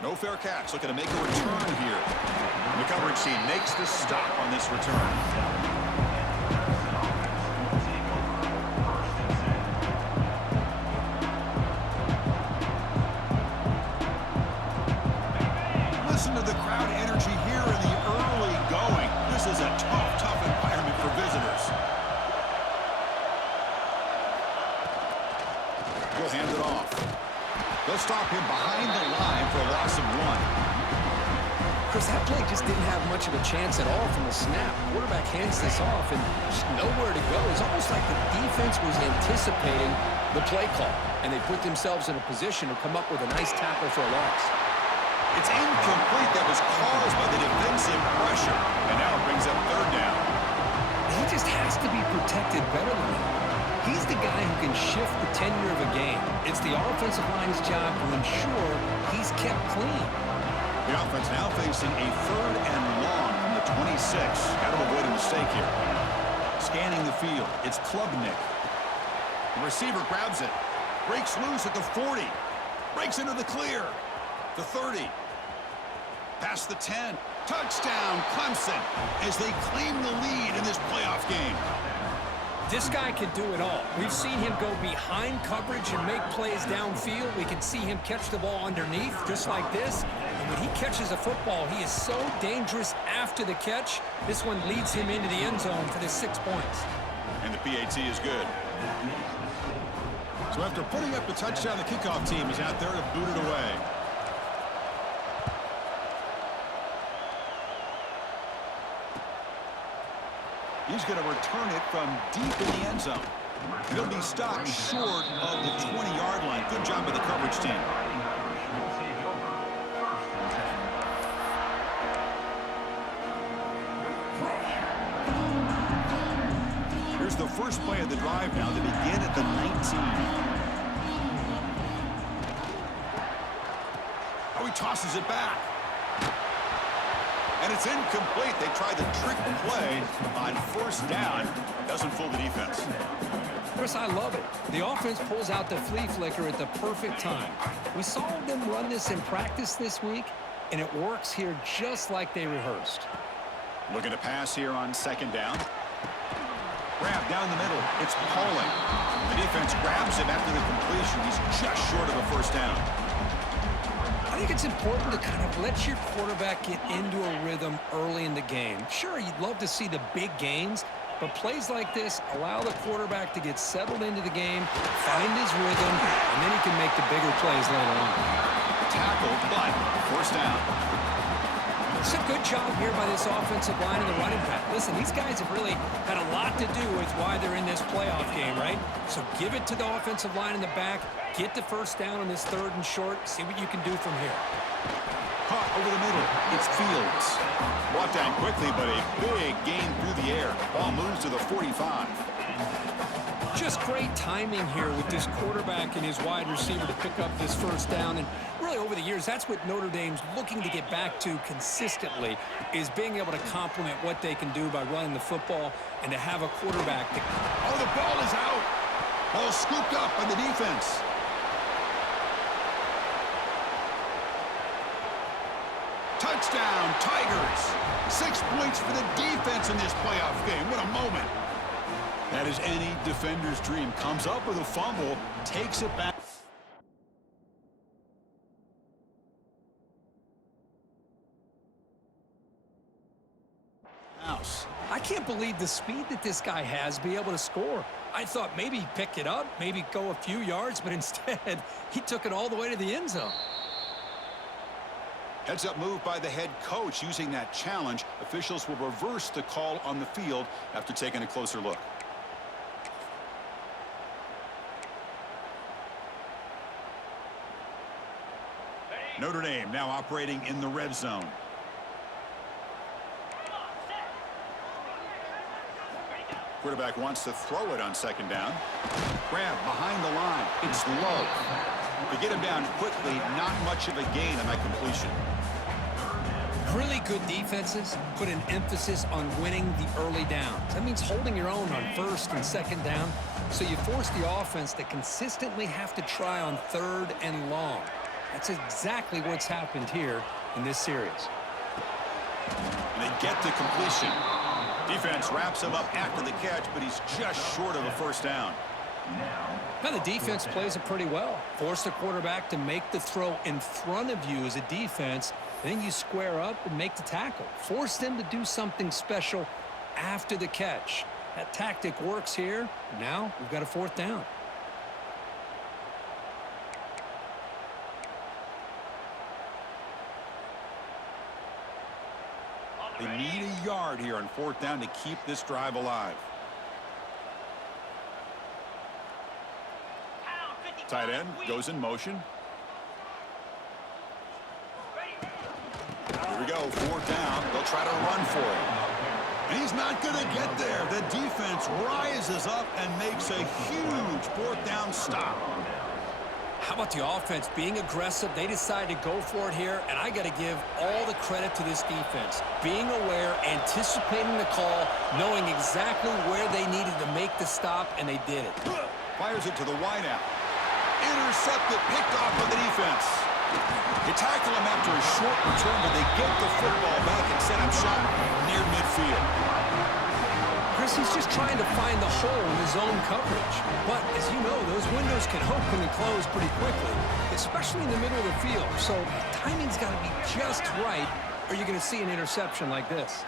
No fair catch. Looking to make a return here. And the coverage team makes the stop on this return. Listen to the crowd energy here in the early going. This is a tough environment for visitors. He'll hand it off. They'll stop him behind the line for a loss of 1. Chris, that play just didn't have much of a chance at all from the snap. Quarterback hands this off and just nowhere to go. It's almost like the defense was anticipating the play call, and they put themselves in a position to come up with a nice tackle for a loss. It's incomplete. That was caused by the defensive pressure. And now it brings up 3rd down. He just has to be protected better than that. He's the guy who can shift the tenure of a game. It's the offensive line's job to ensure he's kept clean. The offense now facing a 3rd and long from the 26. Got to avoid a mistake here. Scanning the field. It's Klubnik. The receiver grabs it. Breaks loose at the 40. Breaks into the clear. The 30. Past the 10. Touchdown, Clemson, as they claim the lead in this playoff game. This guy can do it all. We've seen him go behind coverage and make plays downfield. We can see him catch the ball underneath, just like this. And when he catches a football, he is so dangerous after the catch. This one leads him into the end zone for the 6 points. And the PAT is good. So after putting up the touchdown, the kickoff team is out there to boot it away. He's going to return it from deep in the end zone. He'll be stopped short of the 20-yard line. Good job by the coverage team. Here's the first play of the drive now. They begin at the 19. Oh, he tosses it back. And it's incomplete. They tried the trick play on 1st down. Doesn't fool the defense. Chris, I love it. The offense pulls out the flea flicker at the perfect time. We saw them run this in practice this week, and it works here just like they rehearsed. Looking to pass here on 2nd down. Grab down the middle. It's Pauling. The defense grabs him after the completion. He's just short of a 1st down. I think it's important to kind of let your quarterback get into a rhythm early in the game. Sure, you'd love to see the big gains, but plays like this allow the quarterback to get settled into the game, find his rhythm, and then he can make the bigger plays later on. Tackle, but 1st down. It's a good job here by this offensive line and the running back. Listen, these guys have really had a lot to do with why they're in this playoff game, right? So give it to the offensive line in the back. Get the 1st down on this 3rd and short. See what you can do from here. Caught over the middle. It's Fields. Brought down quickly, but a big gain through the air. Ball moves to the 45. Just great timing here with this quarterback and his wide receiver to pick up this 1st down. And really over the years, that's what Notre Dame's looking to get back to consistently, is being able to complement what they can do by running the football and to have a quarterback that... Oh, the ball is out. Ball scooped up by the defense. Touchdown, Tigers. 6 points for the defense in this playoff game. What a moment. That is any defender's dream. Comes up with a fumble, takes it back. I can't believe the speed that this guy has to be able to score. I thought maybe he'd pick it up, maybe go a few yards, but instead he took it all the way to the end zone. Heads-up move by the head coach using that challenge. Officials will reverse the call on the field after taking a closer look. Notre Dame now operating in the red zone. Quarterback wants to throw it on 2nd down. Grab behind the line. It's low. To get him down quickly, not much of a gain on that completion. Really good defenses put an emphasis on winning the early downs. That means holding your own on 1st and 2nd down. So you force the offense to consistently have to try on 3rd and long. That's exactly what's happened here in this series. And they get the completion. Defense wraps him up after the catch, but he's just short of a first down. Now the defense plays it pretty well. Force the quarterback to make the throw in front of you as a defense. Then you square up and make the tackle. Force them to do something special after the catch. That tactic works here. Now we've got a fourth down. They need a yard here on fourth down to keep this drive alive. Tight end goes in motion. Here we go, fourth down. They'll try to run for it. And he's not going to get there. The defense rises up and makes a huge fourth down stop. How about the offense being aggressive? They decide to go for it here, and I got to give all the credit to this defense. Being aware, anticipating the call, knowing exactly where they needed to make the stop, and they did it. Fires it to the wideout. Intercepted, picked off by the defense. They tackle him after a short return, but they get the football back and set up shop near midfield. Chris, he's just trying to find the hole in his own coverage. But, as you know, those windows can open and close pretty quickly, especially in the middle of the field. So timing's got to be just right, or you're going to see an interception like this.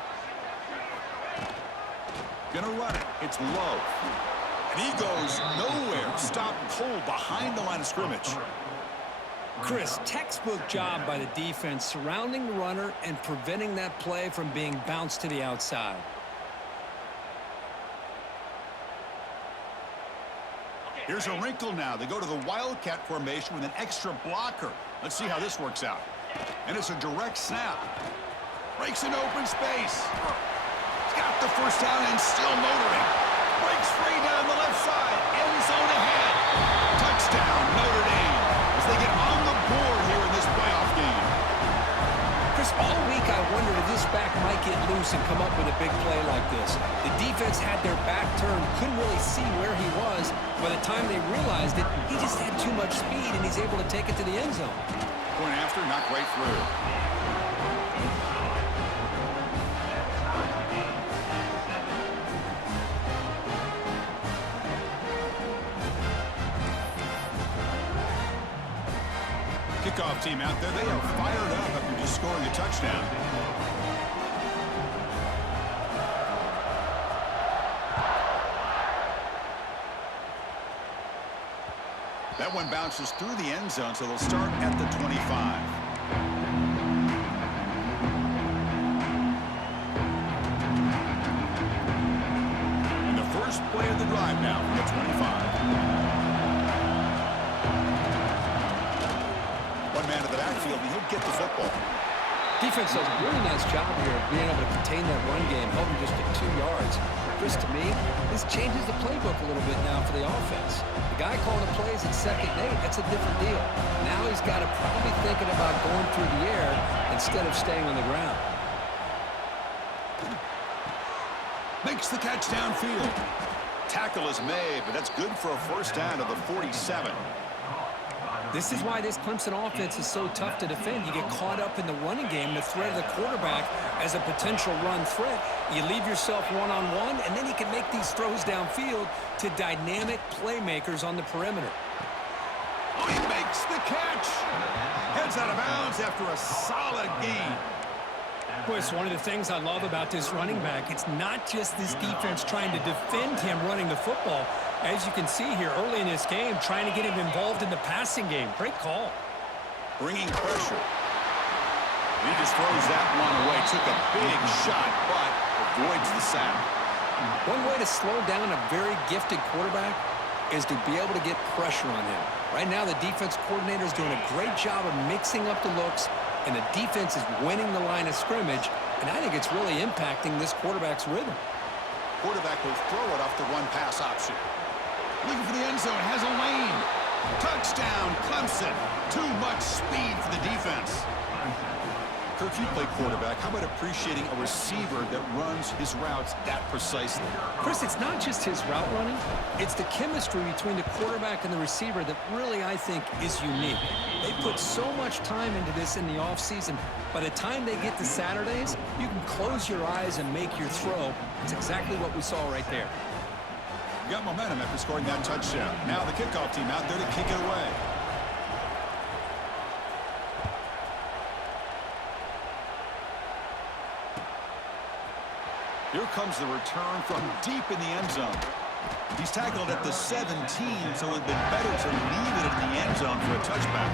Gonna run it. It's low. And he goes nowhere. Stopped cold behind the line of scrimmage. Chris, textbook job by the defense surrounding the runner and preventing that play from being bounced to the outside. Here's a wrinkle now. They go to the Wildcat formation with an extra blocker. Let's see how this works out. And it's a direct snap. Breaks an open space. He's got the first down and still motoring. Breaks free down the left side. End zone ahead. Touchdown, Notre Dame, as they get on the board here in this playoff game. Chris, all week I wondered if this back might get loose and come up with a big play like this. The defense had their back turned, couldn't really see where he was. By the time they realized it, he just had too much speed, and he's able to take it to the end zone. Point after, knocked right through. Kickoff team out there, they are fired up after just scoring a touchdown. That one bounces through the end zone, so they'll start at the 25. And the first play of the drive now from the 25. One man in the backfield, and he'll get the football. Defense does a really nice job here of being able to contain that run game, held him just at 2 yards. Chris, to me, this changes the playbook a little bit now for the offense. The guy calling the plays at 2nd and 8, that's a different deal. Now he's got to probably thinking about going through the air instead of staying on the ground. Makes the catch downfield. Tackle is made, but that's good for a first down to the 47. This is why this Clemson offense is so tough to defend. You get caught up in the running game, the threat of the quarterback as a potential run threat. You leave yourself one-on-one, and then you can make these throws downfield to dynamic playmakers on the perimeter. Oh, he makes the catch. Heads out of bounds after a solid gain. Boy, it's one of the things I love about this running back. It's not just this defense trying to defend him running the football. As you can see here early in this game, trying to get him involved in the passing game. Great call. Bringing pressure. He just throws that one away. Took a big shot, but avoids the sack. One way to slow down a very gifted quarterback is to be able to get pressure on him. Right now, the defense coordinator is doing a great job of mixing up the looks, and the defense is winning the line of scrimmage, and I think it's really impacting this quarterback's rhythm. Quarterback will throw it off the run-pass option. Looking for the end zone, has a lane. Touchdown, Clemson. Too much speed for the defense. Kirk, you play quarterback. How about appreciating a receiver that runs his routes that precisely? Chris, it's not just his route running. It's the chemistry between the quarterback and the receiver that really, I think, is unique. They put so much time into this in the offseason. By the time they get to Saturdays, you can close your eyes and make your throw. It's exactly what we saw right there. You got momentum after scoring that touchdown. Now the kickoff team out there to kick it away. Here comes the return from deep in the end zone. He's tackled at the 17, so it would have been better to leave it in the end zone for a touchback.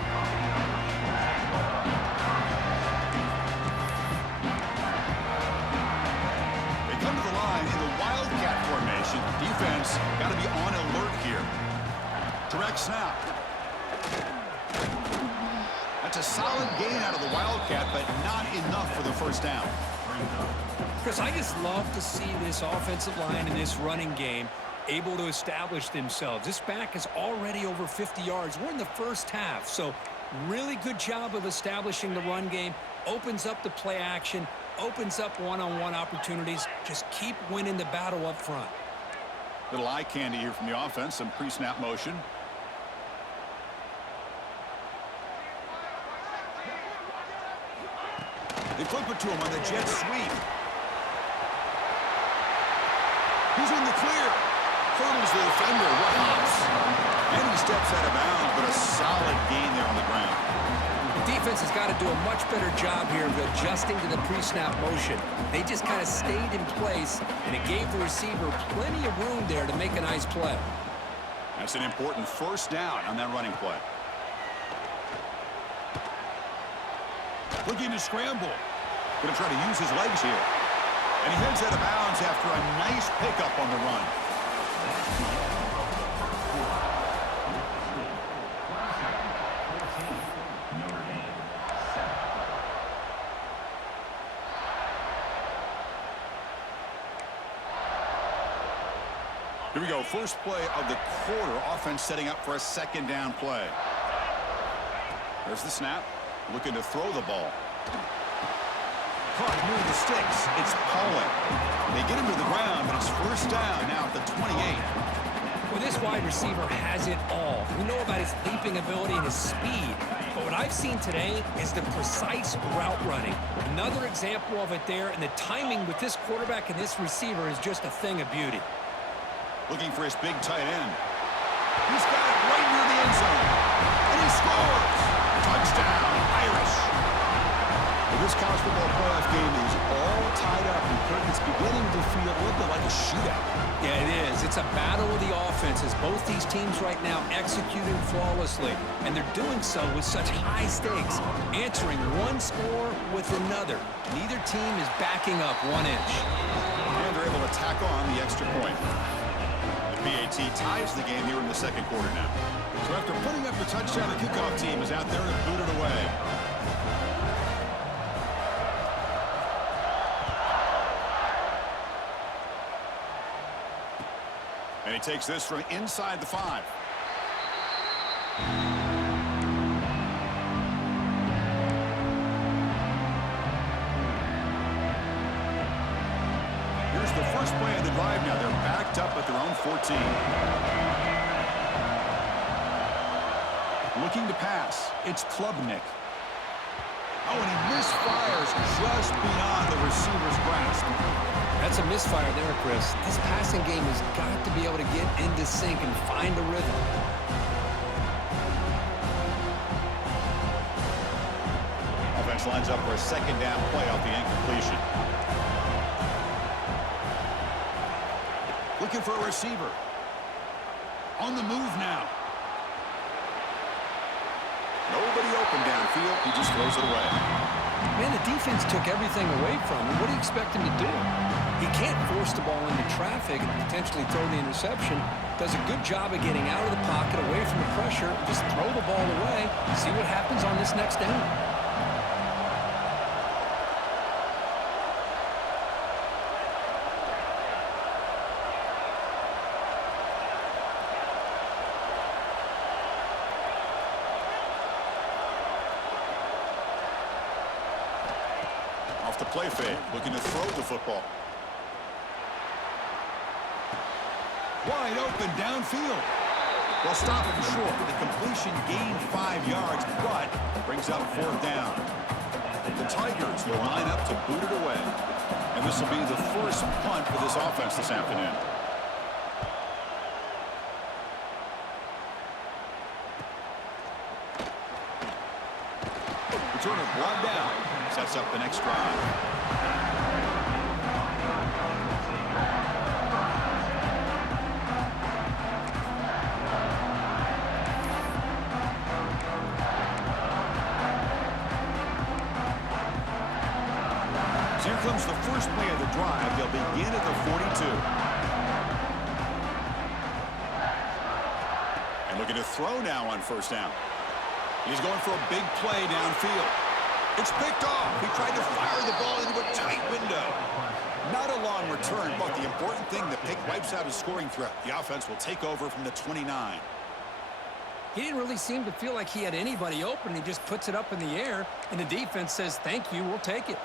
They come to the line in the Wildcat formation. Defense got to be on alert here. Direct snap. That's a solid gain out of the Wildcat, but not enough for the first down. Chris, I just love to see this offensive line and this running game able to establish themselves. This back is already over 50 yards. We're in the first half, so really good job of establishing the run game. Opens up the play action, opens up one-on-one opportunities. Just keep winning the battle up front. Little eye candy here from the offense, some pre-snap motion. They flip it to him on the jet sweep. He's in the clear. Hurdles the defender. What hops? And he steps out of bounds, but a solid gain there on the ground. The defense has got to do a much better job here of adjusting to the pre-snap motion. They just kind of stayed in place, and it gave the receiver plenty of room there to make a nice play. That's an important first down on that running play. Looking to scramble. Going to try to use his legs here. And he heads out of bounds after a nice pickup on the run. Here we go. First play of the quarter. Offense setting up for a second down play. There's the snap. Looking to throw the ball. Caught near the sticks. It's Pollard. They get him to the ground, but it's first down now at the 28. Well, this wide receiver has it all. We know about his leaping ability and his speed, but what I've seen today is the precise route running. Another example of it there, and the timing with this quarterback and this receiver is just a thing of beauty. Looking for his big tight end. He's got it right near the end zone. And he scores. Touchdown, Irish. Well, this college football playoff game is all tied up, and Kirk, it's beginning to feel a little bit like a shootout. Yeah, it is. It's a battle of the offenses. Both these teams right now executing flawlessly, and they're doing so with such high stakes, answering one score with another. Neither team is backing up 1 inch. And they're able to tack on the extra point. The PAT ties the game here in the second quarter now. So after putting up the touchdown, the kickoff team is out there to boot it away. And he takes this from inside the 5. Here's the first play of the drive now. They're backed up at their own 14. Looking to pass. It's Klubnik. Oh, and he misfires just beyond the receiver's grasp. That's a misfire there, Chris. This passing game has got to be able to get into sync and find a rhythm. Offense lines up for a second down play off the incompletion. Looking for a receiver. On the move now. Nobody open downfield. He just throws it away. Man, the defense took everything away from him. What do you expect him to do? He can't force the ball into traffic and potentially throw the interception. Does a good job of getting out of the pocket, away from the pressure, just throw the ball away, see what happens on this next down. off the play fake, looking to throw the football. Wide open downfield. They'll stop him short. The completion gained 5 yards, but brings up 4th down. The Tigers will line up to boot it away. And this will be the first punt for this offense this afternoon. Returner brought down. Sets up the next drive. So here comes the first play of the drive. They'll begin at the 42. And looking to throw now on 1st down. He's going for a big play downfield. It's picked off. He tried to fire the ball into a tight window. Not a long return, but the important thing, the pick wipes out his scoring threat. The offense will take over from the 29. He didn't really seem to feel like he had anybody open. He just puts it up in the air, and the defense says, thank you, we'll take it.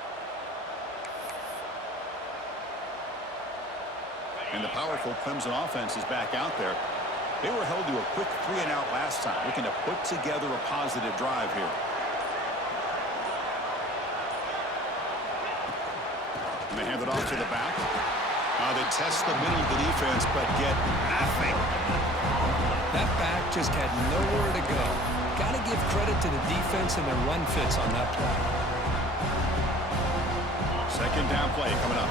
And the powerful Clemson offense is back out there. They were held to a quick 3-and-out last time, looking to put together a positive drive here. And they hand it off to the back. They test the middle of the defense, but get nothing. That back just had nowhere to go. Got to give credit to the defense and their run fits on that play. 2nd down play coming up.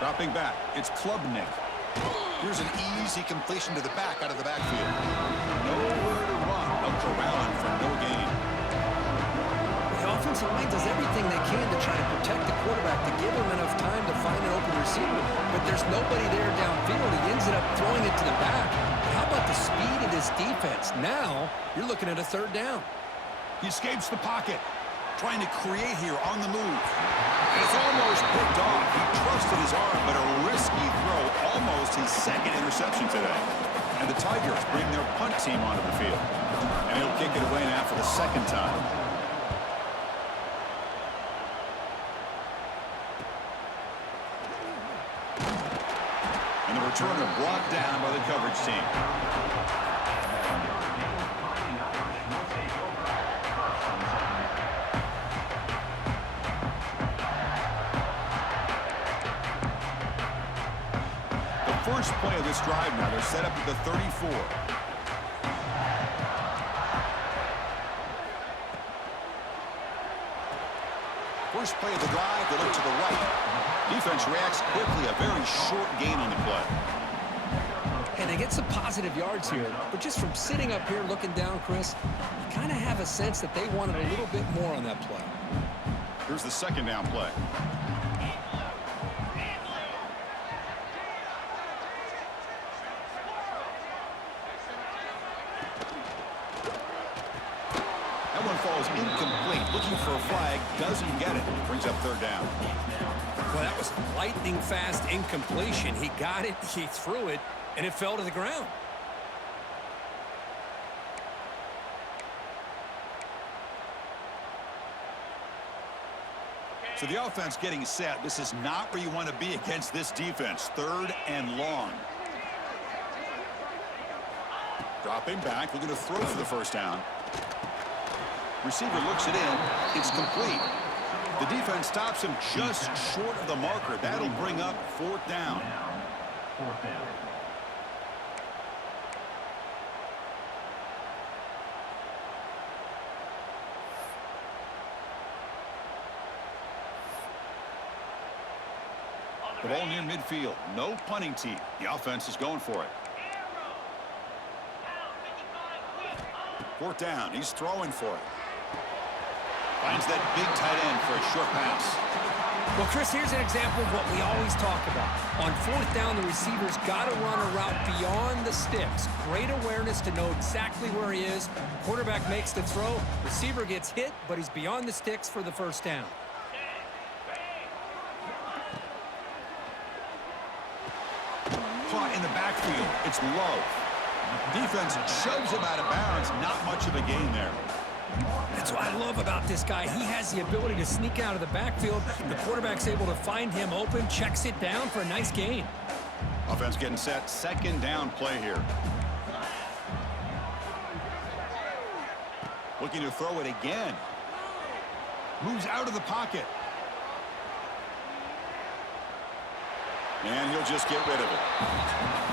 Dropping back, it's Klubnik. Here's an easy completion to the back out of the backfield. Nowhere to run. No corralling for no gain. The offensive line does everything they can to try to protect the quarterback, to give him enough time to find an open receiver. But there's nobody there downfield. He ends up throwing it to the back. But how about the speed of this defense? Now, you're looking at a 3rd down. He escapes the pocket. Trying to create here on the move. And it's almost picked off. He trusted his arm, but a risky throw. Almost his 2nd interception today. And the Tigers bring their punt team onto the field. And he'll kick it away now for the 2nd time. And the returner brought down by the coverage team. First play of this drive now. They're set up at the 34. First play of the drive, they look to the right. Defense reacts quickly. A very short gain on the play. And they get some positive yards here. But just from sitting up here looking down, Chris, you kind of have a sense that they wanted a little bit more on that play. Here's the 2nd down play. Falls incomplete. Looking for a flag. Doesn't get it. Brings up 3rd down. Well, that was lightning fast incompletion. He got it, he threw it, and it fell to the ground. So the offense getting set. This is not where you want to be against this defense. 3rd and long. Dropping back. Looking to throw for the 1st down. Receiver looks it in. It's complete. The defense stops him just short of the marker. That'll bring up 4th down. 4th down. The ball near midfield. No punting team. The offense is going for it. 4th down. He's throwing for it. Finds that big tight end for a short pass. Well, Chris, here's an example of what we always talk about. On 4th down, the receiver's got to run a route beyond the sticks. Great awareness to know exactly where he is. Quarterback makes the throw. Receiver gets hit, but he's beyond the sticks for the 1st down. Caught in the backfield. It's Love. Defense shoves him out of bounds. Not much of a gain there. That's what I love about this guy. He has the ability to sneak out of the backfield. The quarterback's able to find him open, checks it down for a nice gain. Offense getting set. Second down play here. Looking to throw it again. Moves out of the pocket. And he'll just get rid of it.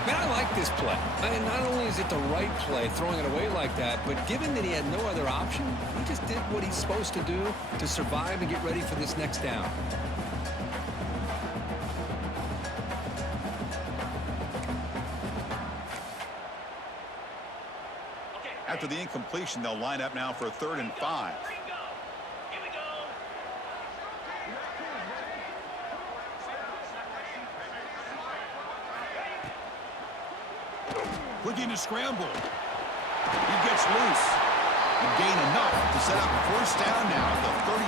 Man, I like this play. And not only is it the right play, throwing it away like that, but given that he had no other option, he just did what he's supposed to do to survive and get ready for this next down. After the incompletion, they'll line up now for 3rd and 5. Looking to scramble. He gets loose. And gain enough to set up 1st down now at the 39.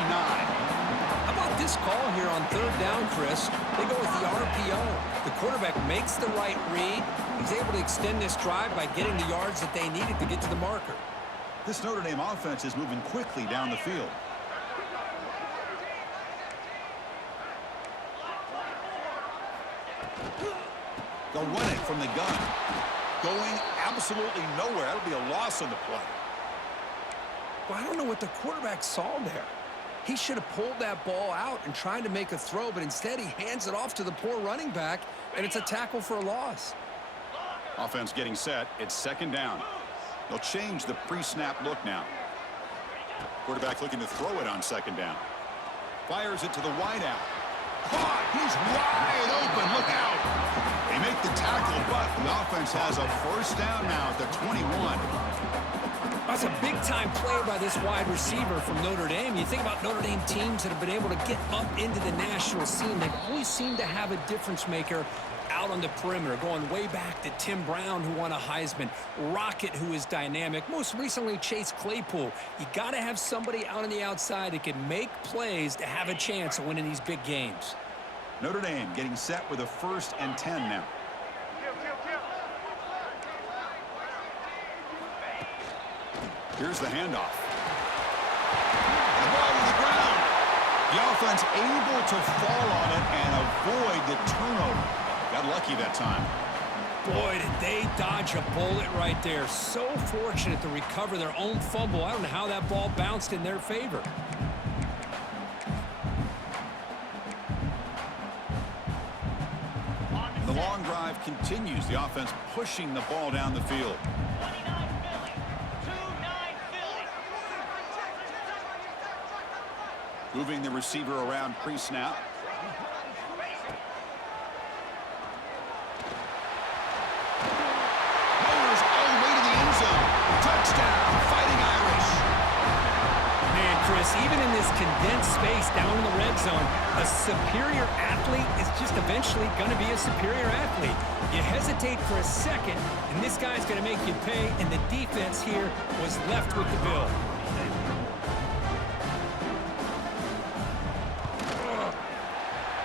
How about this call here on 3rd down, Chris? They go with the RPO. The quarterback makes the right read. He's able to extend this drive by getting the yards that they needed to get to the marker. This Notre Dame offense is moving quickly down the field. They'll run it from the gun. Going absolutely nowhere. That'll be a loss on the play. Well, I don't know what the quarterback saw there. He should have pulled that ball out and tried to make a throw, but instead he hands it off to the poor running back, and it's a tackle for a loss. Offense getting set. It's 2nd down. They'll change the pre-snap look now. Quarterback looking to throw it on 2nd down. Fires it to the wideout. Caught! He's wide open. Look out! They make the tackle, but the offense has a 1st down now at the 21. That's a big-time play by this wide receiver from Notre Dame. You think about Notre Dame teams that have been able to get up into the national scene. They've always seemed to have a difference maker out on the perimeter, going way back to Tim Brown, who won a Heisman, Rocket, who is dynamic, most recently Chase Claypool. You got to have somebody out on the outside that can make plays to have a chance of winning these big games. Notre Dame getting set with a 1st and 10 now. Here's the handoff. The ball to the ground. The offense able to fall on it and avoid the turnover. Got lucky that time. Boy, did they dodge a bullet right there. So fortunate to recover their own fumble. I don't know how that ball bounced in their favor. The long drive continues. The offense pushing the ball down the field. Moving the receiver around pre-snap. Motors all the way to the end zone. Touchdown, Fighting Irish. Man, Chris, even in this condensed space down in the red zone, a superior athlete is just eventually going to be a superior athlete. You hesitate for a second, and this guy's going to make you pay, and the defense here was left with the bill.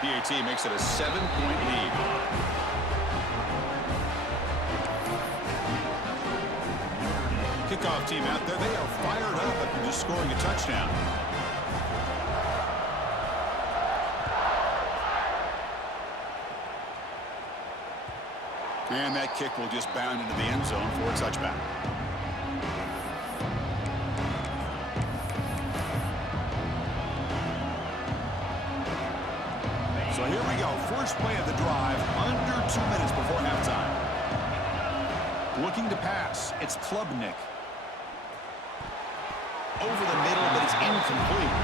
PAT makes it a 7-point lead. Kickoff team out there. They are fired up after just scoring a touchdown. And that kick will just bound into the end zone for a touchback. So here we go. First play of the drive, under 2 minutes before halftime. Looking to pass. It's Klubnik. Over the middle, but it's incomplete.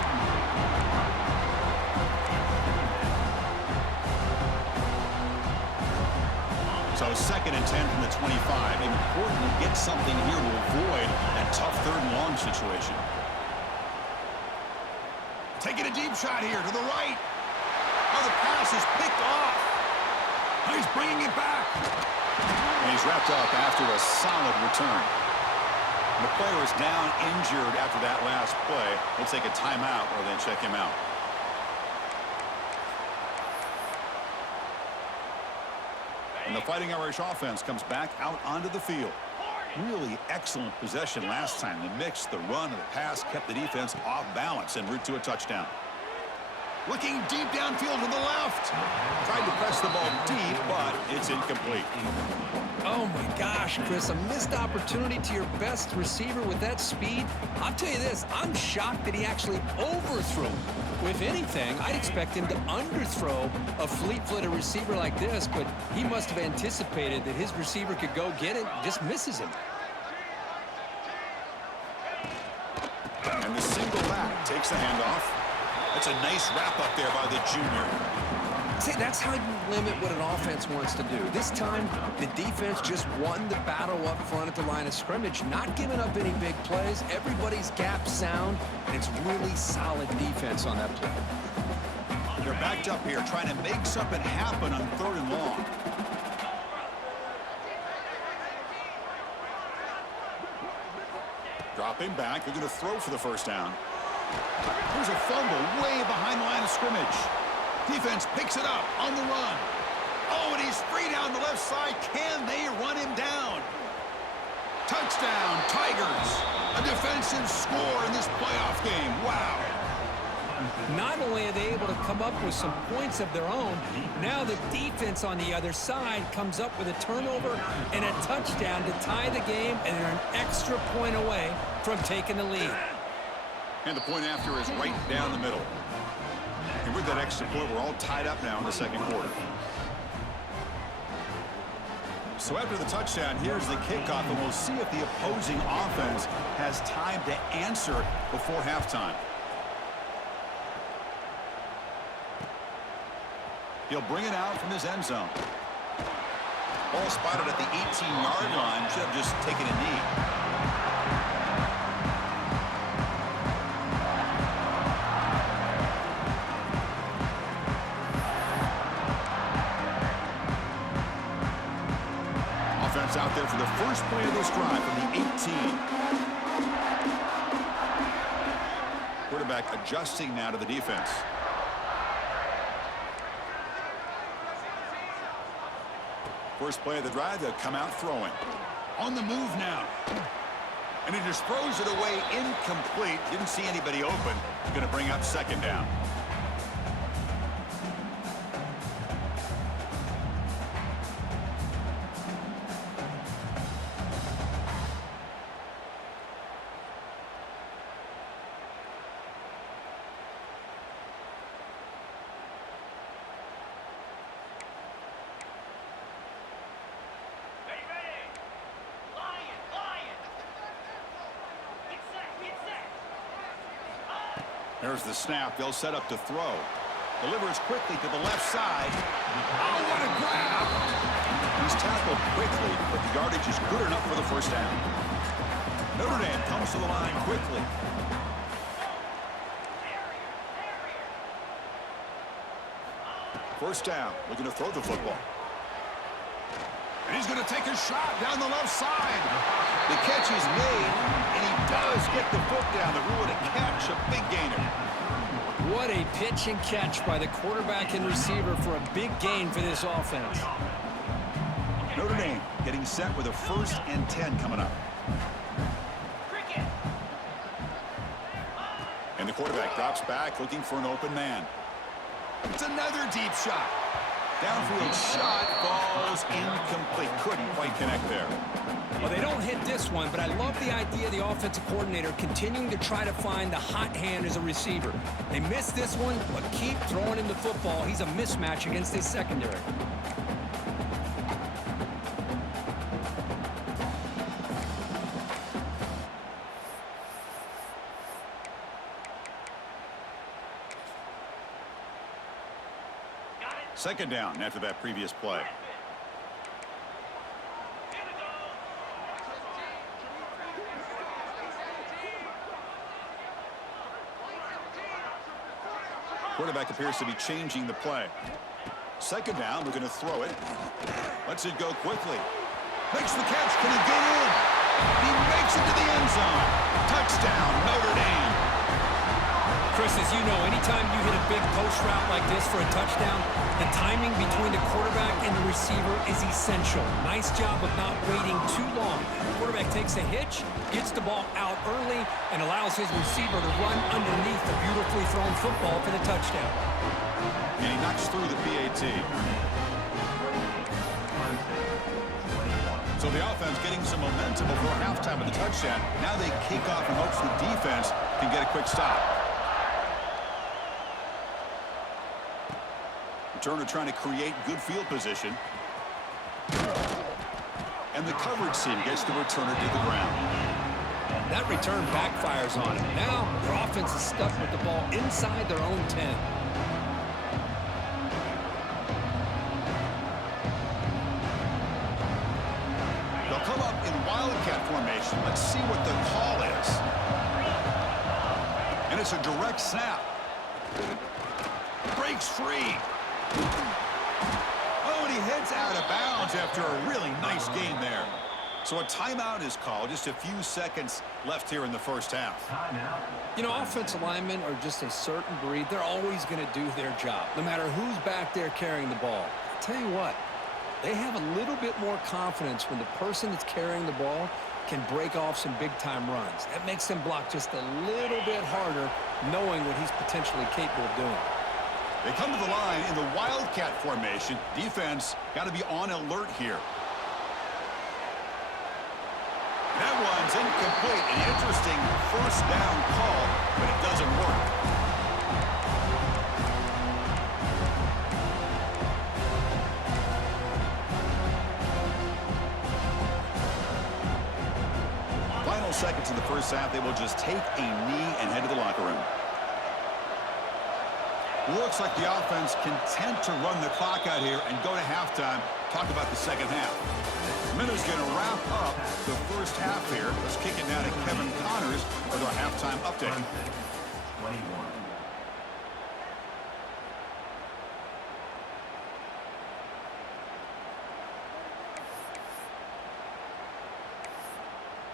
So 2nd and 10 from the 25. Important to get something here to avoid that tough 3rd and long situation. Taking a deep shot here to the right. Oh, the pass is picked off. He's bringing it back. And he's wrapped up after a solid return. The player is down injured after that last play. We'll take a timeout or then check him out. And the Fighting Irish offense comes back out onto the field. Really excellent possession last time. The mix, the run, and the pass kept the defense off balance en route to a touchdown. Looking deep downfield to the left. Tried to press the ball deep, but it's incomplete. Oh, my gosh, Chris, a missed opportunity to your best receiver with that speed. I'll tell you this, I'm shocked that he actually overthrew. If anything, I'd expect him to underthrow a fleet-footed receiver like this, but he must have anticipated that his receiver could go get it, just misses him. And the single back takes the handoff. That's a nice wrap-up there by the junior. See, that's how you limit what an offense wants to do. This time, the defense just won the battle up front at the line of scrimmage, not giving up any big plays. Everybody's gap sound, and it's really solid defense on that play. They're backed up here, trying to make something happen on 3rd and long. Dropping back, they're going to throw for the first down. Here's a fumble way behind the line of scrimmage. Defense picks it up on the run. Oh, and he's free down the left side. Can they run him down? Touchdown, Tigers. A defensive score in this playoff game. Wow. Not only are they able to come up with some points of their own, now the defense on the other side comes up with a turnover and a touchdown to tie the game, and they're an extra point away from taking the lead. And the point after is right down the middle. And with that extra point, we're all tied up now in the second quarter. So after the touchdown, here's the kickoff, and we'll see if the opposing offense has time to answer before halftime. He'll bring it out from his end zone. Ball spotted at the 18-yard line. Should have just taken a knee. Out there for the first play of this drive from the 18. Quarterback adjusting now to the defense. First play of the drive, they'll come out throwing. On the move now. And he just throws it away incomplete. Didn't see anybody open. He's going to bring up 2nd down. There's the snap. They'll set up to throw. Delivers quickly to the left side. Oh, what a grab! He's tackled quickly, but the yardage is good enough for the first down. Notre Dame comes to the line quickly. First down, looking to throw the football. And he's going to take a shot down the left side. The catch is made, and he does get the foot down to rule it a catch, a big gainer. What a pitch and catch by the quarterback and receiver for a big gain for this offense. Notre Dame getting set with a 1st and 10 coming up. And the quarterback drops back looking for an open man. It's another deep shot. Downfield shot falls incomplete. Couldn't quite connect there. Well, they don't hit this one, but I love the idea of the offensive coordinator continuing to try to find the hot hand as a receiver. They missed this one, but keep throwing him the football. He's a mismatch against his secondary. Second down after that previous play. Quarterback appears to be changing the play. Second down, we're going to throw it. Lets it go quickly. Makes the catch. Can he get in? He makes it to the end zone. Touchdown, Notre Dame. Chris, as you know, anytime you hit a big post route like this for a touchdown, the timing between the quarterback and the receiver is essential. Nice job of not waiting too long. The quarterback takes a hitch, gets the ball out early, and allows his receiver to run underneath the beautifully thrown football for the touchdown. And he knocks through the PAT. So the offense getting some momentum before halftime of the touchdown. Now they kick off in hopes the defense can get a quick stop. Turner trying to create good field position. And the coverage team gets the returner to the ground. That return backfires on him. Now their offense is stuck with the ball inside their own 10. They'll come up in wildcat formation. Let's see what the call is. And it's a direct snap. Breaks free. Oh, and he heads out of bounds after a really nice gain there. So a timeout is called. Just a few seconds left here in the first half. You know, offensive linemen are just a certain breed. They're always going to do their job, no matter who's back there carrying the ball. I'll tell you what, they have a little bit more confidence when the person that's carrying the ball can break off some big-time runs. That makes them block just a little bit harder, knowing what he's potentially capable of doing. They come to the line in the wildcat formation. Defense got to be on alert here. That one's incomplete. An interesting first down call, but it doesn't work. Final seconds in the first half. They will just take a knee and head to the locker room. Looks like the offense content to run the clock out here and go to halftime. Talk about the second half. Minutes going to wrap up the first half here. Let's kick it now to Kevin Connors with our halftime update. 21.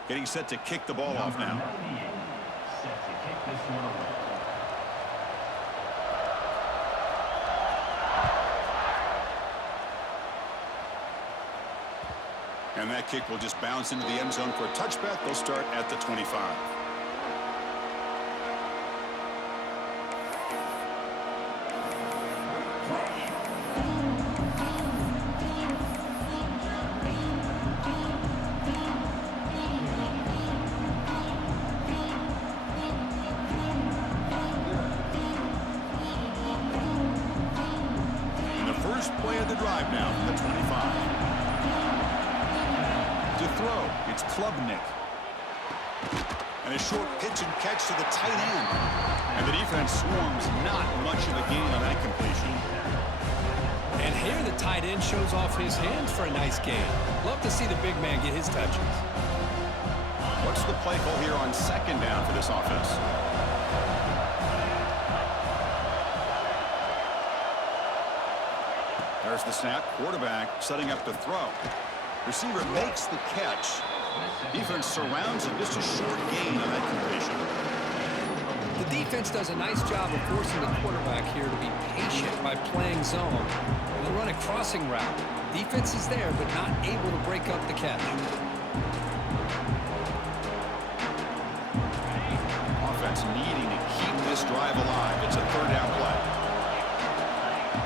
Getting set to kick the ball off now. Set to kick this one away. And that kick will just bounce into the end zone for a touchback. They'll start at the 25. And the first play of the drive now from the 25. To throw, it's Klubnik. And a short pitch and catch to the tight end. And the defense swarms, not much of a gain on that completion. And here the tight end shows off his hands for a nice gain. Love to see the big man get his touches. What's the play call here on second down for this offense? There's the snap. Quarterback setting up to throw. Receiver makes the catch. Defense surrounds him. Just a short gain on that completion. The defense does a nice job of forcing the quarterback here to be patient by playing zone. They run a crossing route. Defense is there, but not able to break up the catch. Offense needing to keep this drive alive. It's a third down play.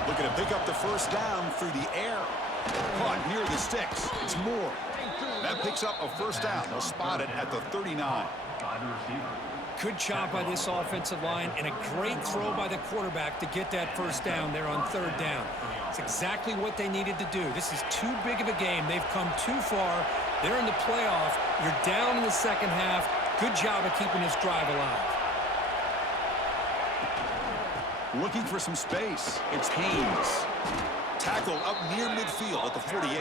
Looking to pick up the first down through the air. Caught near the sticks. It's Moore. That picks up a first down. They'll spot it at the 39. Good job by this offensive line and a great throw by the quarterback to get that first down there on third down. It's exactly what they needed to do. This is too big of a game. They've come too far. They're in the playoff. You're down in the second half. Good job of keeping this drive alive. Looking for some space. It's Haynes. Tackle up near midfield at the 48.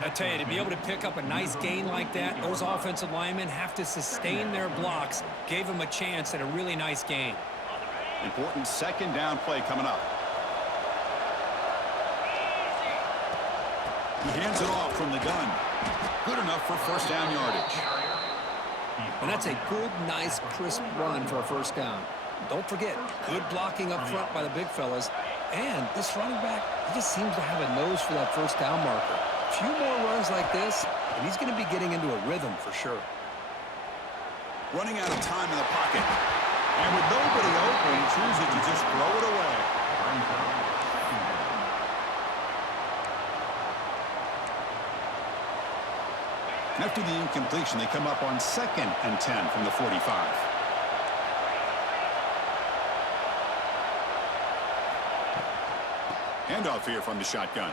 I tell you, to be able to pick up a nice gain like that, those offensive linemen have to sustain their blocks. Gave them a chance at a really nice gain. Important second down play coming up. He hands it off from the gun. Good enough for first down yardage. And that's a good, nice, crisp run for a first down. Don't forget, good blocking up front by the big fellas. And this running back, he just seems to have a nose for that first down marker. A few more runs like this, and he's going to be getting into a rhythm for sure. Running out of time in the pocket. And with nobody open, he chooses to just throw it away. After the incompletion, they come up on 2nd and 10 from the 45. Handoff here from the shotgun.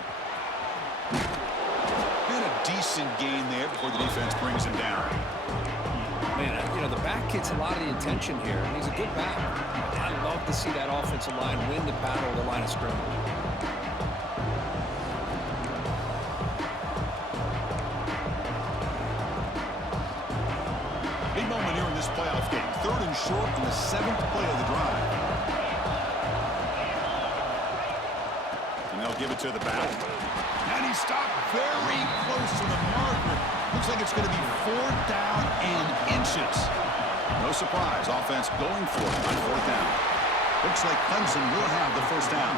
And a decent gain there before the defense brings him down. Man, you know, the back gets a lot of the attention here, and he's a good back. I love to see that offensive line win the battle of the line of scrimmage. Big moment here in this playoff game. 3rd and short in the 7th play of the drive. And they'll give it to the back. And he stopped very close to the marker. Looks like it's going to be 4th down and inches. No surprise, offense going for it on 4th down. Looks like Clemson will have the first down.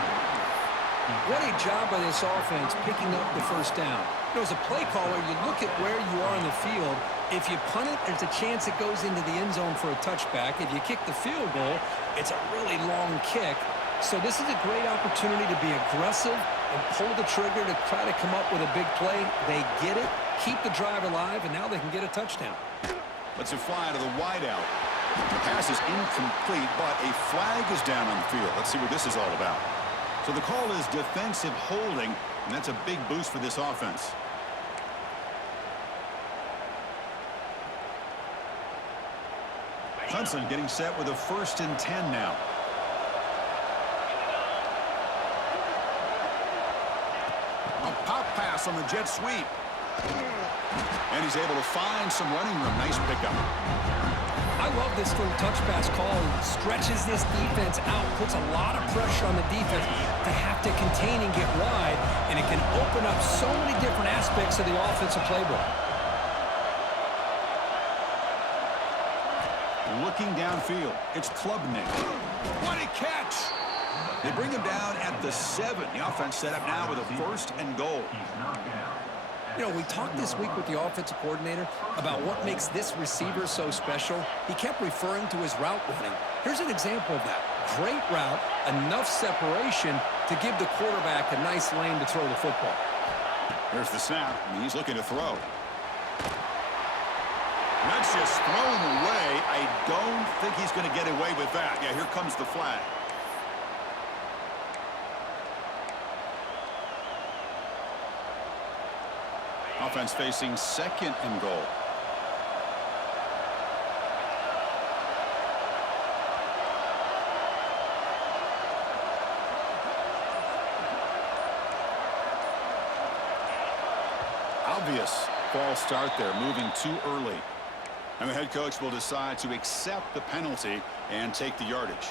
What a job by this offense picking up the first down. You know, as a play caller, you look at where you are in the field. If you punt it, there's a chance it goes into the end zone for a touchback. If you kick the field goal, it's a really long kick. So this is a great opportunity to be aggressive and pull the trigger to try to come up with a big play. They get it, keep the drive alive, and now they can get a touchdown. Let's fly to the wideout. The pass is incomplete, but a flag is down on the field. Let's see what this is all about. So the call is defensive holding, and that's a big boost for this offense. Clemson getting set with a 1st and 10 now. A pop pass on the jet sweep. And he's able to find some running room. Nice pickup. I love this little touch pass call. It stretches this defense out, puts a lot of pressure on the defense to have to contain and get wide, and it can open up so many different aspects of the offensive playbook. Looking downfield, it's Klubnik. What a catch! They bring him down at the 7. The offense set up now with a 1st and goal. You know, we talked this week with the offensive coordinator about what makes this receiver so special. He kept referring to his route running. Here's an example of that. Great route, enough separation to give the quarterback a nice lane to throw the football. There's the snap, and he's looking to throw. That's just thrown away. I don't think he's going to get away with that. Yeah, here comes the flag. Offense facing 2nd and goal. Obvious false start there, moving too early. And the head coach will decide to accept the penalty and take the yardage.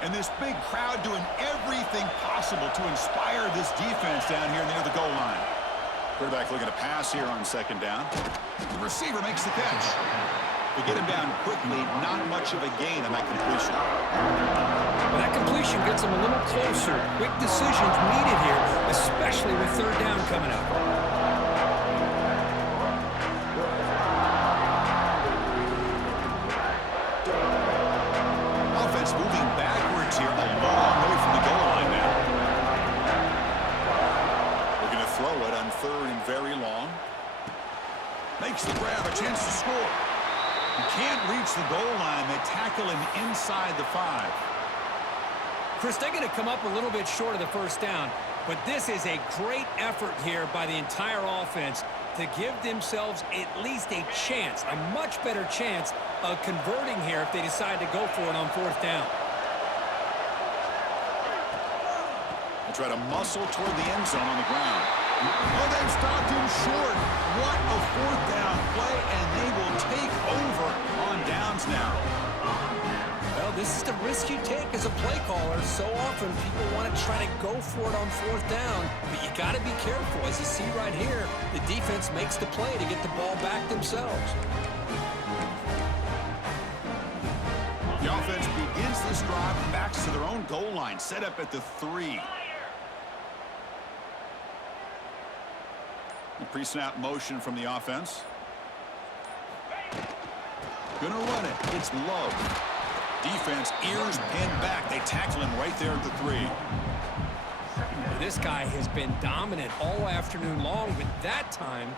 And this big crowd doing everything possible to inspire this defense down here near the goal line. Quarterback looking to pass here on 2nd down. The receiver makes the catch. They get him down quickly, not much of a gain on that completion. Well, that completion gets him a little closer. Quick decisions needed here, especially with 3rd down coming up. Offense moving backwards here, a long way from the goal line now. Looking to throw it on 3rd and very long. Makes the grab, a chance to score. He can't reach the goal line. They tackle him inside the 5. Chris, they're going to come up a little bit short of the first down, but this is a great effort here by the entire offense to give themselves at least a chance, a much better chance of converting here if they decide to go for it on 4th down. They try to muscle toward the end zone on the ground. Oh, they've stopped him short. What a 4th down play, and they will take over on downs now. Well, Well, this is the risk you take as a play caller. So often people want to try to go for it on fourth down, but you got to be careful. As you see right here, the defense makes the play to get the ball back themselves. The offense begins this drive, backs to their own goal line, set up at the 3. The pre-snap motion from the offense. Gonna run it. It's Love. Defense, ears pinned back. They tackle him right there at the 3. This guy has been dominant all afternoon long, but that time,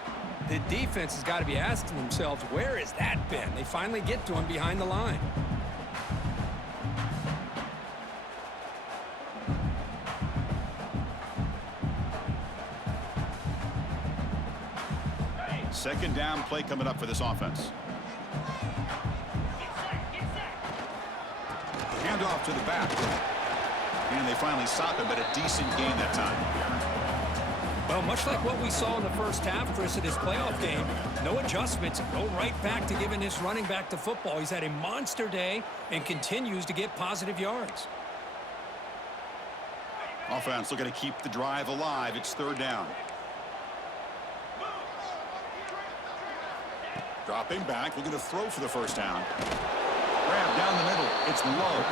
the defense has got to be asking themselves, where has that been? They finally get to him behind the line. Second down play coming up for this offense. Hand off to the back. And they finally stop him, but a decent gain that time. Well, much like what we saw in the first half, Chris, of this playoff game, no adjustments, go right back to giving this running back the football. He's had a monster day and continues to get positive yards. Offense looking to keep the drive alive. It's third down. Dropping back, looking to throw for the first down. Grab down the middle. It's Love.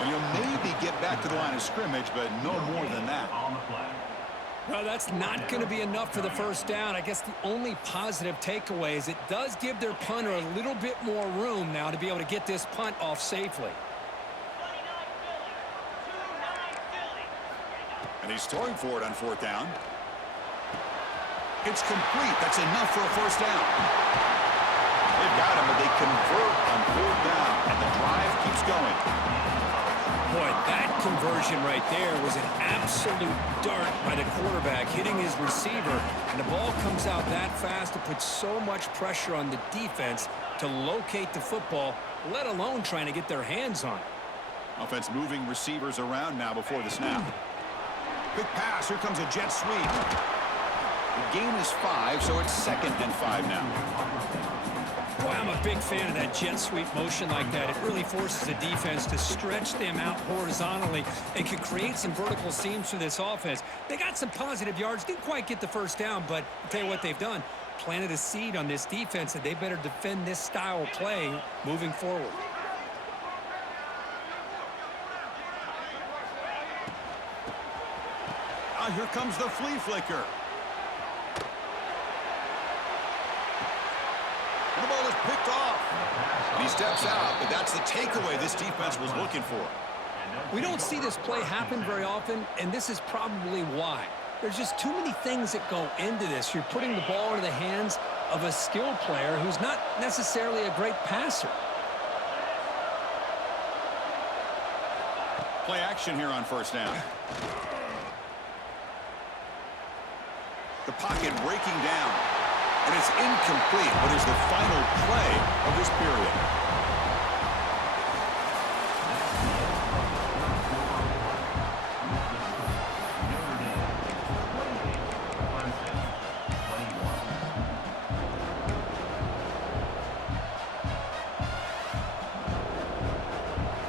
And you'll maybe get back to the line of scrimmage, but no more than that. Well, that's not going to be enough for the first down. I guess the only positive takeaway is it does give their punter a little bit more room now to be able to get this punt off safely. And he's throwing for it on fourth down. It's complete. That's enough for a first down. They've got him, but they convert on fourth down, and the drive keeps going. Boy, that conversion right there was an absolute dart by the quarterback, hitting his receiver, and the ball comes out that fast to put so much pressure on the defense to locate the football, let alone trying to get their hands on it. Offense moving receivers around now before the snap. Quick pass. Here comes a jet sweep. The gain is 5, so it's 2nd and 5 now. Boy, I'm a big fan of that jet sweep motion like that. It really forces the defense to stretch them out horizontally and can create some vertical seams for this offense. They got some positive yards, didn't quite get the first down, but I'll tell you what they've done. Planted a seed on this defense that they better defend this style of play moving forward. Here comes the flea flicker. The ball is picked off. And he steps out, but that's the takeaway this defense was looking for. We don't see this play happen very often, and this is probably why. There's just too many things that go into this. You're putting the ball into the hands of a skilled player who's not necessarily a great passer. Play action here on first down. The pocket breaking down. And it's incomplete, but is the final play of this period.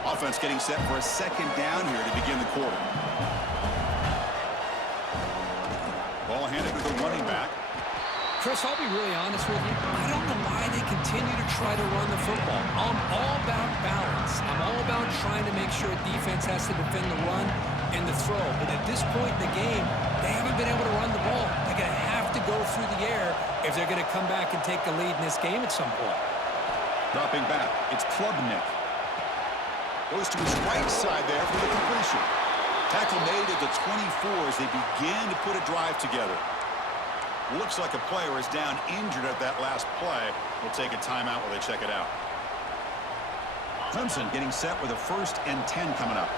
Offense getting set for a second down here to begin the quarter. Ball handed to the running back. Chris, I'll be really honest with you. I don't know why they continue to try to run the football. I'm all about balance. I'm all about trying to make sure defense has to defend the run and the throw. But at this point in the game, they haven't been able to run the ball. They're going to have to go through the air if they're going to come back and take the lead in this game at some point. Dropping back, it's Klubnik. Goes to his right side there for the completion. Tackle made at the 24 as they begin to put a drive together. Looks like a player is down injured at that last play. We'll take a timeout while they check it out. Clemson getting set with a 1st and 10 coming up.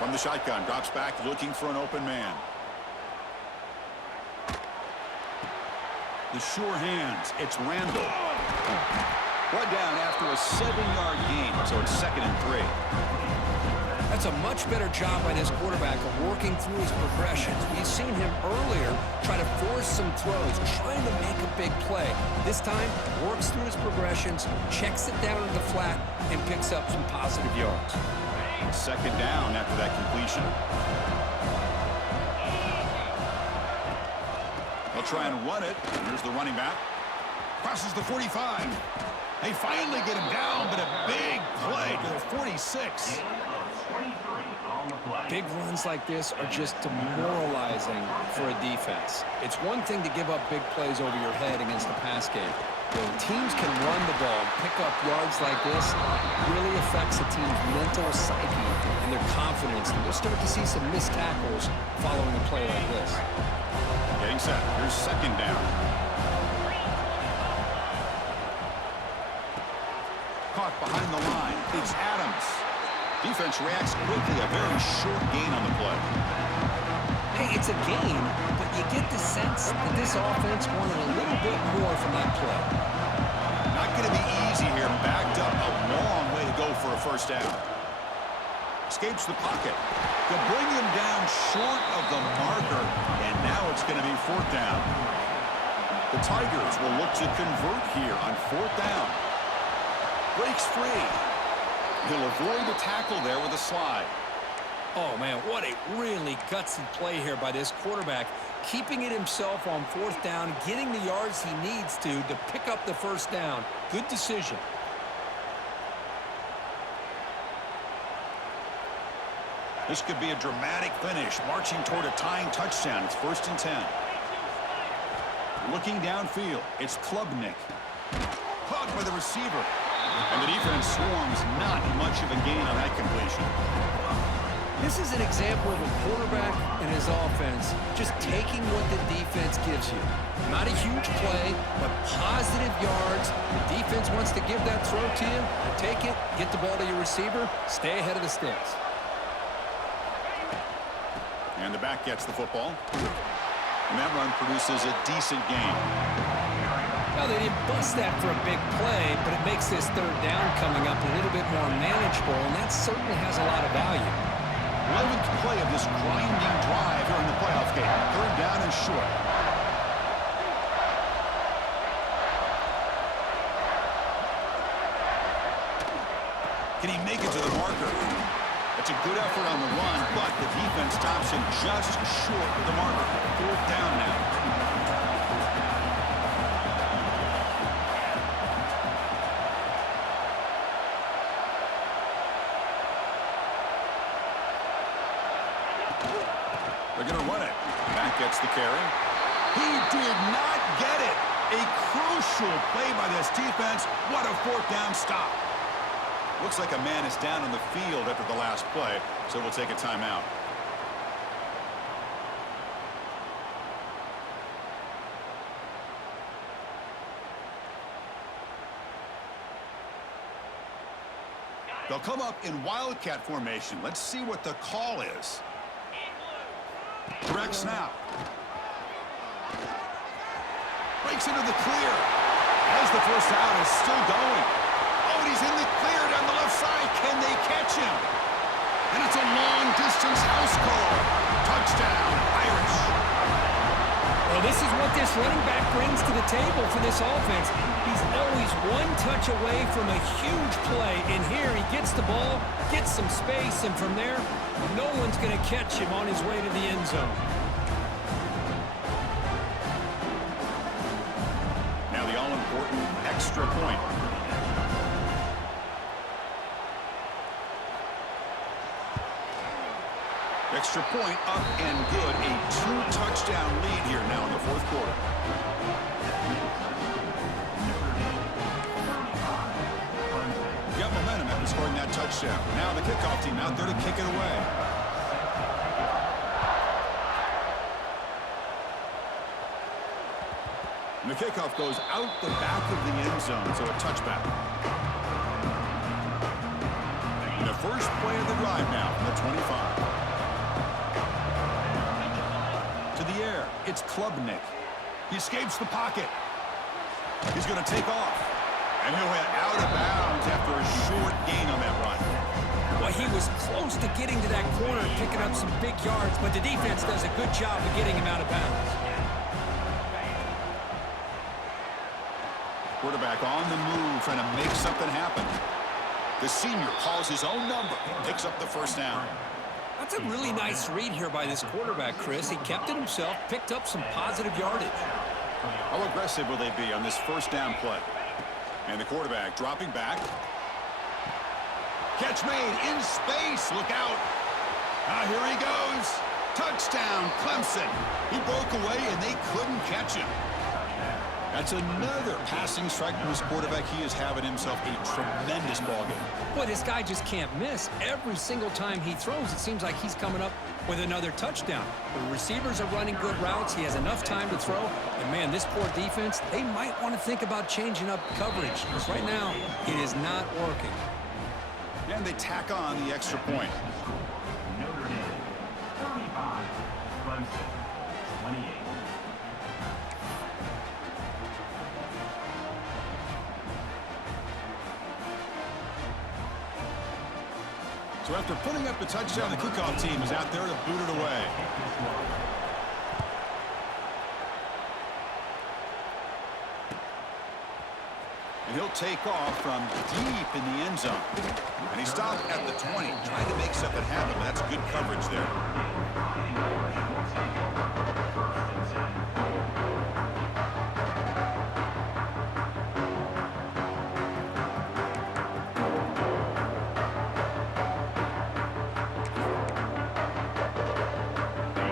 From the shotgun, drops back looking for an open man. The sure hands, it's Randall. Brought down after a 7-yard gain, so it's 2nd and 3. It's a much better job by this quarterback of working through his progressions. We've seen him earlier try to force some throws, trying to make a big play. This time, works through his progressions, checks it down in the flat, and picks up some positive yards. Second down after that completion. They'll try and run it. Here's the running back. Crosses the 45. They finally get him down, but a big play to the 46. Big runs like this are just demoralizing for a defense. It's one thing to give up big plays over your head against the pass game. When teams can run the ball, pick up yards like this, it really affects a team's mental psyche and their confidence. And you'll start to see some missed tackles following a play like this. Getting set. Here's second down. Caught behind the line. It's Adams. Defense reacts quickly. A very short gain on the play. Hey, it's a game, but you get the sense that this offense wanted a little bit more from that play. Not going to be easy here. Backed up a long way to go for a first down. Escapes the pocket. They'll bring him down short of the marker, and now it's going to be fourth down. The Tigers will look to convert here on fourth down. Breaks free. He'll avoid the tackle there with a slide. Oh, man, what a really gutsy play here by this quarterback. Keeping it himself on fourth down, getting the yards he needs to pick up the first down. Good decision. This could be a dramatic finish, marching toward a tying touchdown. It's 1st and 10. Looking downfield, it's Klubnik. Caught by the receiver. And the defense swarms, not much of a gain on that completion. This is an example of a quarterback and his offense just taking what the defense gives you. Not a huge play, but positive yards. The defense wants to give that throw to you. Take it, get the ball to your receiver, stay ahead of the sticks. And the back gets the football. And that run produces a decent gain. Well, they didn't bust that for a big play, but it makes this third down coming up a little bit more manageable, and that certainly has a lot of value. 11th play of this grinding drive here in the playoff game. Third down and short. Can he make it to the marker? It's a good effort on the run, but the defense stops him just short of the marker. Fourth down now. They're going to run it. Back gets the carry. He did not get it. A crucial play by this defense. What a fourth down stop. Looks like a man is down on the field after the last play, so we'll take a timeout. They'll come up in Wildcat formation. Let's see what the call is. Direct snap. Breaks into the clear. As the first down is still going. Oh, and he's in the clear down the left side. Can they catch him? And it's a long-distance house call. Touchdown, Irish. Well, this is what this running back brings to the table for this offense. He's always one touch away from a huge play. And here he gets the ball, gets some space, and from there, no one's going to catch him on his way to the end zone. Now the all-important extra point. Extra point up and good. A 2-touchdown lead here now in the fourth quarter. Got momentum after scoring that touchdown. Now the kickoff team out there to kick it away. And the kickoff goes out the back of the end zone, so a touchback. And the first play of the drive now from the 25. To the air, it's Klubnik. He escapes the pocket. He's going to take off. And he'll head out of bounds after a short gain on that run. Well, He was close to getting to that corner and picking up some big yards, but the defense does a good job of getting him out of bounds. Quarterback on the move, trying to make something happen. The senior calls his own number, picks up the first down. That's a really nice read here by this quarterback, Chris. He kept it himself, picked up some positive yardage. How aggressive will they be on this first down play? And the quarterback dropping back. Catch made in space. Look out. Here he goes. Touchdown, Clemson. He broke away, and they couldn't catch him. That's another passing strike from his quarterback. He is having himself a tremendous ballgame. Boy, this guy just can't miss. Every single time he throws, it seems like he's coming up with another touchdown. The receivers are running good routes. He has enough time to throw. And, man, this poor defense, they might want to think about changing up coverage because right now it is not working. And they tack on the extra point. Notre Dame, 35, Clemson, 28. So after putting up the touchdown, the kickoff team is out there to boot it away. And he'll take off from deep in the end zone. And he stopped at the 20, trying to make something happen, but that's good coverage there.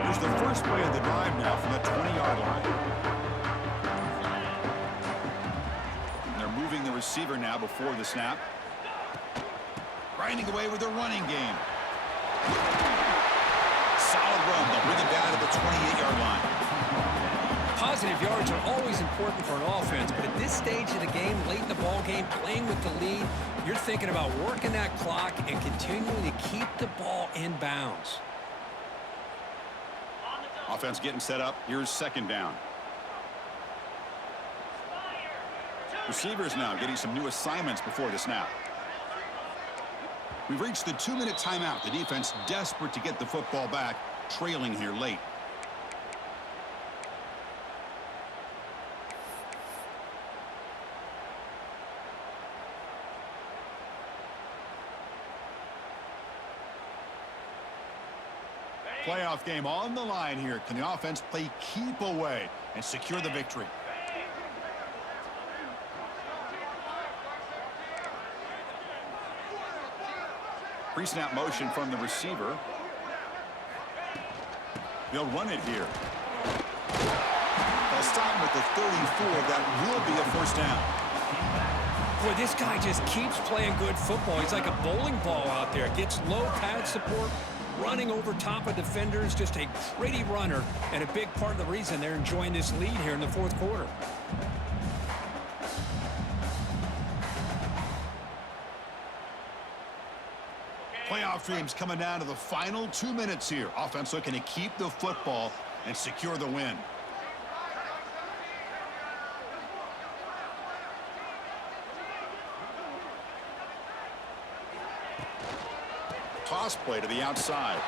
Here's the first play of the drive now from the 20-yard line. Moving the receiver now before the snap. Grinding away with a running game. Solid run. They'll bring it down to the 28-yard line. Positive yards are always important for an offense, but at this stage of the game, late in the ball game, playing with the lead, you're thinking about working that clock and continuing to keep the ball in bounds. Offense getting set up. Here's second down. Receivers now getting some new assignments before the snap. We've reached the 2-minute timeout. The defense desperate to get the football back, trailing here late. Playoff game on the line here. Can the offense play keep away and secure the victory? Pre-snap motion from the receiver. They'll run it here. They'll stop him at the 34. That will be a first down. Boy, this guy just keeps playing good football. He's like a bowling ball out there. Gets low pad support, running over top of defenders. Just a gritty runner, and a big part of the reason they're enjoying this lead here in the fourth quarter. Playoff dreams coming down to the final 2 minutes here. Offense looking to keep the football and secure the win. Toss play to the outside.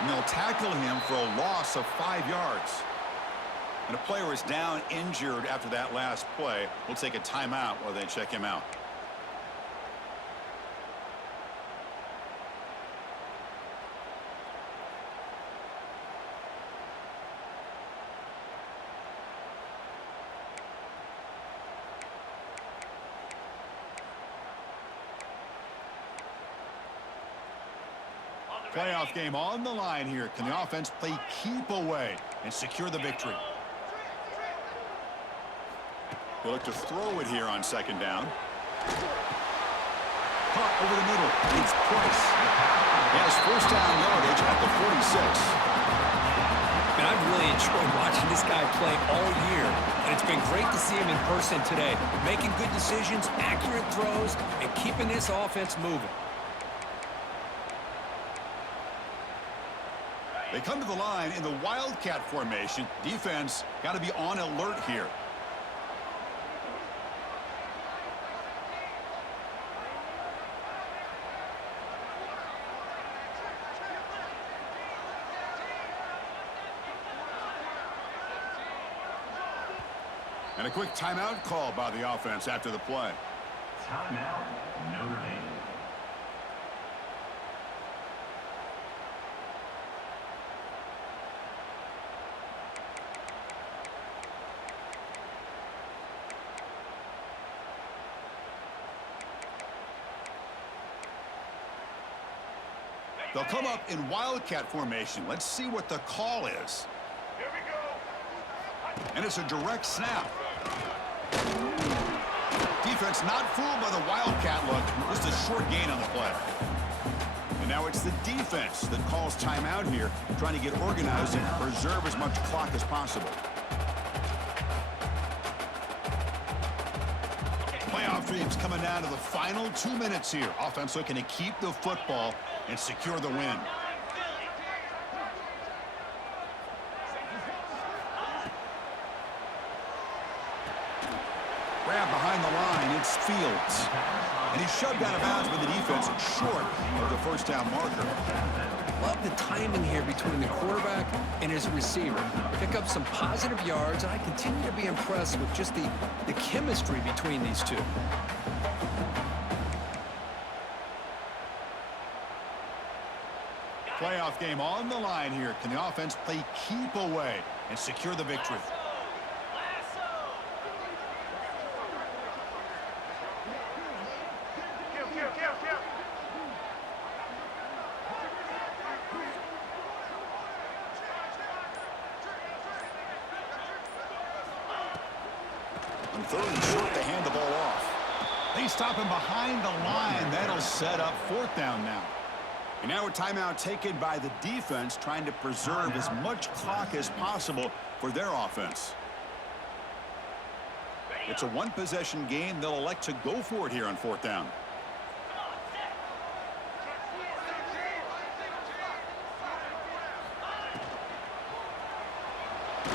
And they'll tackle him for a loss of 5 yards. And a player is down injured after that last play. We'll take a timeout while they check him out. Playoff game on the line here. Can the offense play keep away and secure the victory? They look to throw it here on second down. Caught over the middle. It's Price. He has first down yardage at the 46. And I've really enjoyed watching this guy play all year. And it's been great to see him in person today. Making good decisions, accurate throws, and keeping this offense moving. They come to the line in the Wildcat formation. Defense got to be on alert here. And a quick timeout call by the offense after the play. Timeout, Notre Dame. They'll come up in Wildcat formation. Let's see what the call is. Here we go. And it's a direct snap. Defense not fooled by the Wildcat look. Just a short gain on the play. And now it's the defense that calls timeout here, trying to get organized and preserve as much clock as possible. Playoff dreams coming down to the final 2 minutes here. Offense looking to keep the football and secure the win. Grab behind the line, it's Fields. And he's shoved out of bounds by the defense short of the first down marker. Love the timing here between the quarterback and his receiver. Pick up some positive yards, and I continue to be impressed with just the chemistry between these two. Playoff game on the line here. Can the offense play keep away and secure the victory? Kill. On third and short, they hand the ball off. They stop him behind the line. That'll set up fourth down now. And now a timeout taken by the defense, trying to preserve as much clock as possible for their offense. It's a one-possession game. They'll elect to go for it here on fourth down.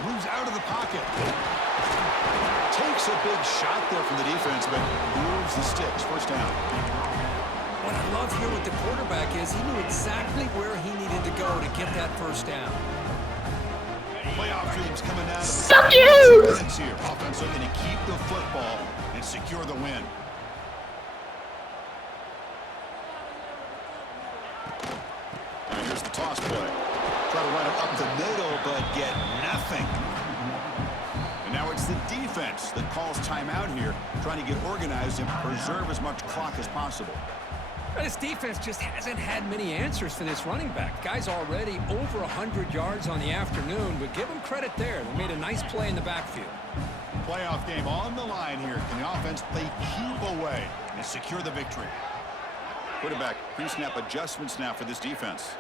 Moves out of the pocket. Takes a big shot there from the defense, but moves the sticks. First down. What I love here with the quarterback is he knew exactly where he needed to go to get that first down. Playoff dreams coming down to the Suck you! minutes here. Offense looking to keep the football and secure the win. And here's the toss play. Try to run it up the middle, but get nothing. And now it's the defense that calls timeout here, trying to get organized and preserve as much clock as possible. But his defense just hasn't had many answers for this running back. Guy's already over 100 yards on the afternoon, but give him credit there. They made a nice play in the backfield. Playoff game on the line here. Can the offense play keep away and secure the victory? Quarterback pre-snap adjustments now for this defense.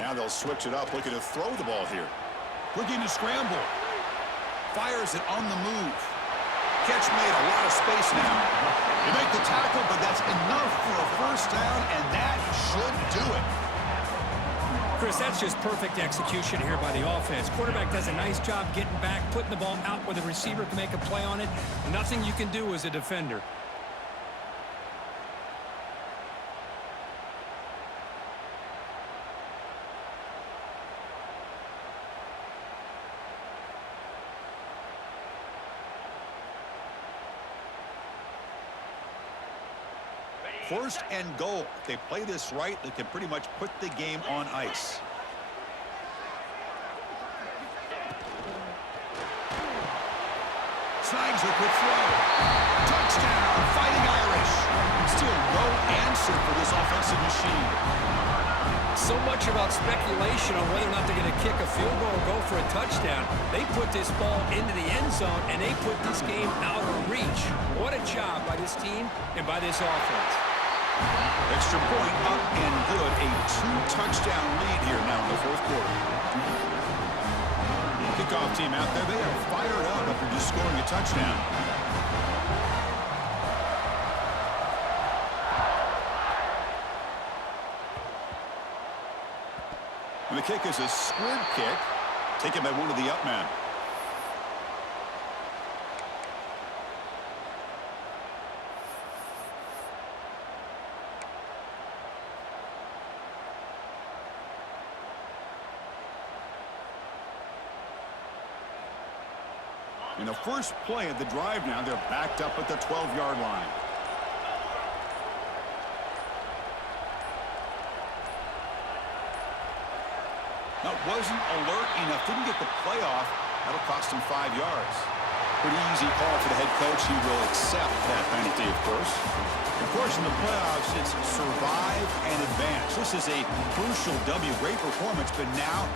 Now they'll switch it up, looking to throw the ball here. Looking to scramble. Fires it on the move. Catch made, a lot of space now. They make the tackle, but that's enough for a first down, and that should do it. Chris, that's just perfect execution here by the offense. Quarterback does a nice job getting back, putting the ball out where the receiver can make a play on it. Nothing you can do as a defender. First and goal. If they play this right, they can pretty much put the game on ice. Snags a quick throw. Touchdown, Fighting Irish. Still no answer for this offensive machine. So much about speculation on whether or not they're going to kick a field goal or go for a touchdown. They put this ball into the end zone, and they put this game out of reach. What a job by this team and by this offense. Extra point up and good. A 2-touchdown lead here now in the fourth quarter. Kickoff team out there. They are fired up after just scoring a touchdown. And the kick is a squib kick, taken by one of the up men. In the first play of the drive now, they're backed up at the 12-yard line. That wasn't alert enough. Didn't get the play off. That'll cost him 5 yards. Pretty easy call for the head coach. He will accept that penalty, of course. Of course, in the playoffs, it's survive and advance. This is a crucial W. Great performance, but now